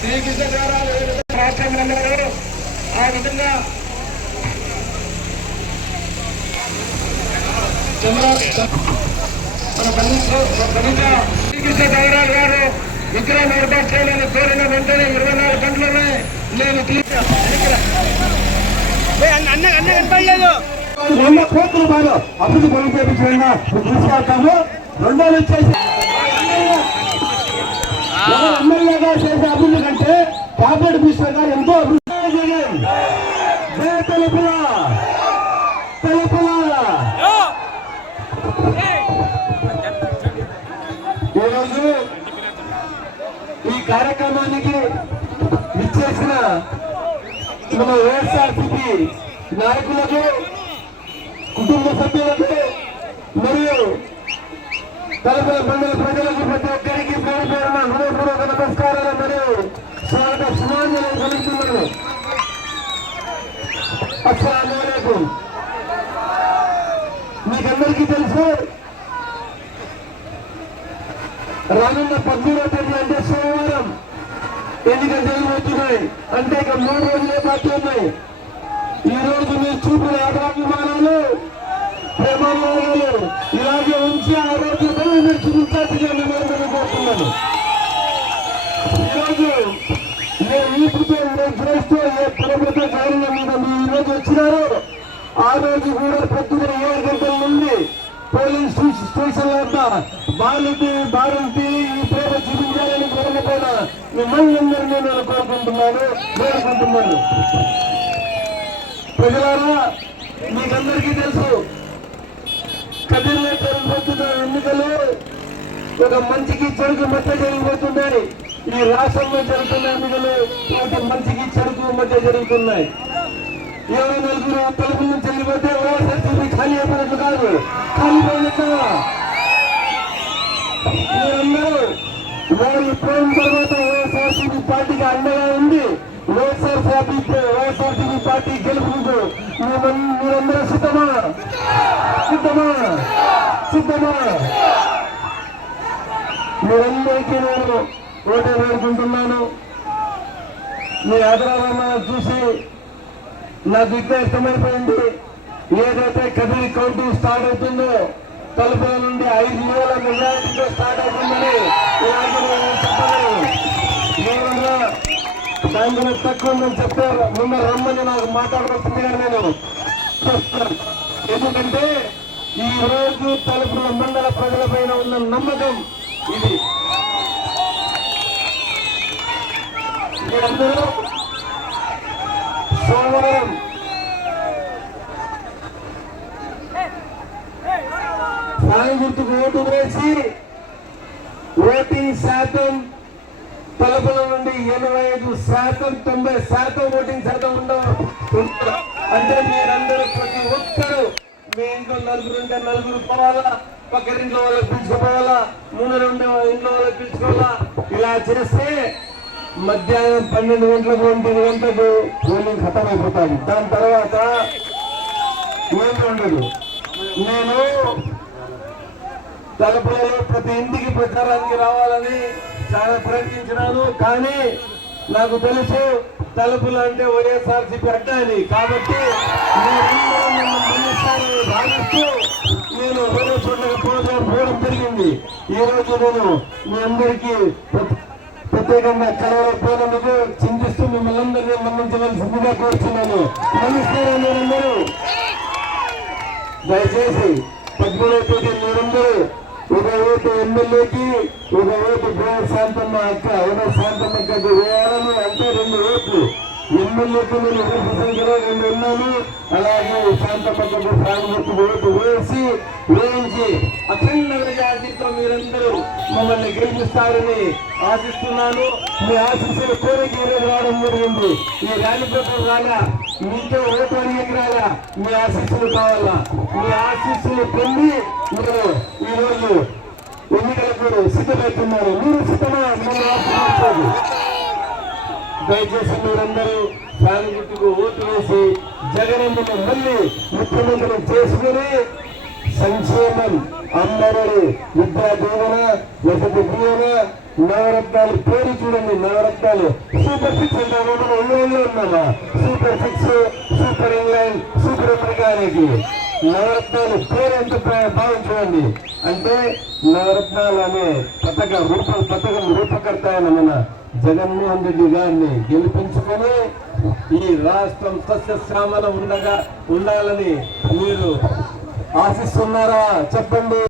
శ్రీకృష్ణ దేవరాయలు ఏ విధంగా రాష్ట్రంలో ఉన్నారో ఆ విధంగా చంద్ర మన కనీస కనుక శ్రీకృష్ణ దేవరాయలు గారు విగ్రహం ఏర్పాటు చేయాలని కోరిన వెంటనే ఇరవై నాలుగు గంటలనే నేను వంద కోట్ల రూపాయలు అభివృద్ధి పనులు చేపించడంగా తీసుకెళ్తాము రెండోది వచ్చేసి ఎమ్మెల్యేగా చేసే అభివృద్ధి కంటే క్యాబినెట్గా ఎంతో అభివృద్ధి జగన్ జయ తెలుపుల తెలుపుల ఈరోజు ఈ కార్యక్రమానికి ఇచ్చేసిన మన వైఎస్ఆర్సీపీ నాయకులకు కుటుంబ సభ్యులకు మరియు తలపల మండల ప్రజలకు ప్రతి ఒక్కరికి పేరు పేరున హృదయపూర్వక నమస్కారాలు మరియు స్వాగత సుమాంజలి కలుగుతున్నాను అస్సలం మీకందరికీ తెలుసు రానున్న పద్దెనిమిదో తేదీ అంటే సోమవారం. ఎన్నికలు జరగబోతున్నాయి అంటే ఇక మూడు రోజులే బాకీ ఉన్నాయి. ఈ రోజు మీరు చూపిన ఆదరాభిమానాలు ప్రేమాభిమానాలు ఇలాగే ఉంచి ఆ రోజు మీరు చూపించాల్సిందిగా మిమ్మల్ని కోరుతున్నాను. ఈరోజు నేను వీపుతో నేను చేస్తూ ఏ ప్రభుత్వ కార్యాలయం మీద మీరు ఈరోజు వచ్చినారో ఆ రోజు కూడా పొద్దున ఏడు గంటల నుండి పోలీస్ స్టే- స్టేషన్ వద్ద బాలిటీ ఈ ప్రేమ చూపించాలని కోరుకున్న మిమ్మల్ని అందరినీ నేను కోరుకుంటున్నాను కోరుకుంటున్నాను. ప్రజలారా మీకందరికీ తెలుసు కదిరిలో జరగబోతున్న ఎన్నికలు ఒక మంచికి చెడుకు మధ్య జరిగిపోతున్నాయి. ఈ రాష్ట్రంలో జరుగుతున్న ఎన్నికలు ఒక మంచికి చెడుకు మధ్య జరుగుతున్నాయి. ఇరవై నలుగురు తలుపు నుంచి వెళ్ళిపోతే ఓసీపీ ఖాళీ అయిపోయినట్లు కాదు. ఖాళీ పోయినట్లు మీరందరూ వారి పోయిన తర్వాత వైఎస్ఆర్సీపీ పార్టీకి అండగా ఉంది వైఎస్ఆర్సీపీ వైఎస్ఆర్సీపీ పార్టీ గెలుపుకు మీరందరూ సిద్ధమా సిద్ధమా సిద్ధమా మీరందరికీ నేను ఓటే వేడుకుంటున్నాను మీ ఆదరణ చూసి నాకు ఇంకా ఇష్టమైపోయింది ఏదైతే కదిరి కౌంటింగ్ స్టార్ట్ అవుతుందో తలుపుల నుండి ఐదు వేల మెజారిటీతో స్టార్ట్ అవుతుందని ఇలాంటి తక్కువ ఉందని చెప్తే ముందు రమ్మని నాకు మాట్లాడవలసిందిగా నేను ఎందుకంటే ఈ రోజు తలుపుల మండల ప్రజలపైన ఉన్న నమ్మకం ఇది. మీరందరూ సోమవారం సాయం గుర్తుకు ఓటు వేసి ఓటింగ్ శాతం తలుపుల నుండి ఎనభై ఐదు శాతం తొంభై శాతం ఓటింగ్ శాతం ఉండవు అంటే మీరందరూ ప్రతి ఒక్కరు మీ ఇంట్లో నలుగురు ఉంటే నలుగురు పోవాలా? పక్కరింట్లో వాళ్ళకి పిలుచుకోవాలా మూడు ఉండే ఇంట్లో వాళ్ళకి పిలుచుకోవాలా? ఇలా చేస్తే మధ్యాహ్నం పన్నెండు గంటలకు ఒంటి గంటలకు పోలింగ్ ఖతం అయిపోతాయి దాని తర్వాత ఏమి ఉండదు? నేను తలపులలో ప్రతి ఇంటికి ప్రచారానికి రావాలని చాలా ప్రయత్నించినాను కానీ నాకు తెలుసు తలుపులు అంటే వైఎస్ఆర్సీపీ అడ్డ అని కాబట్టి భావిస్తూ నేను వేరే చోట్ల పోవడం జరిగింది. ఈ రోజు నేను మీ అందరికీ ప్రత్యేకంగా కలవలేకపోయినందుకు చింతిస్తూ మిమ్మల్ని అందరినీ మన్నించవలసిందిగా కోరుతున్నాను నమస్కారం మీరందరూ. దయచేసి పద్మూడవ తేదీ మీరందరూ ఒక ఎమ్మెల్యేకి ఒక ఓటు శాంతమ్మ అక్క ఎవరో శాంతమ్మ అక్కకు వేయాలని అంటే రెండు ఓట్లు. ఎమ్మెల్యేకి నేను ఓటు సంఖ్యలో రెండు ఉన్నాను అలాగే శాంతమ్మకు అక్కకు సానుభూతి ఓటు వేసి వేయించి అఖండ మెజార్టీతో మీరందరూ మమ్మల్ని గెలిపిస్తారని ఆశిస్తున్నాను. మీ ఆశీస్సులు కోరిక ఈరోజు రావడం జరిగింది. ఈ ర్యాలీ కోసం రాగా మీతో ఓటు అడిగి రాగా మీ ఆశీస్సులు కావాలా? మీ ఆశీస్సులు పొంది మీరు ఈరోజు ఎన్నికలకు సిద్ధమవుతున్నారు మీరు సిద్ధమా? దయచేసి మీరందరూ ఫ్యాన్ గుర్తుకు ఓటు వేసి జగనన్నను మళ్ళీ ముఖ్యమంత్రి చేసుకుని సంక్షేమం అమ్మఒడి విద్యా దీవెన వసతి దీవెన నవరత్నాలు పేరు చూడండి. నవరత్నాలు సూపర్ సిక్స్ అంటే ఉన్నామా? Super six super England super America అనేది. నవరత్నాలు పేరు ఎంత అంటే నవరత్నాలు అనే పథక రూప పథకం రూపకర్త అయిన మన జగన్మోహన్ రెడ్డి గారిని గెలిపించుకొని ఈ రాష్ట్రం సస్యశ్యామల ఉండగా ఉండాలని మీరు ఆశిస్తున్నారా? చెప్పండి.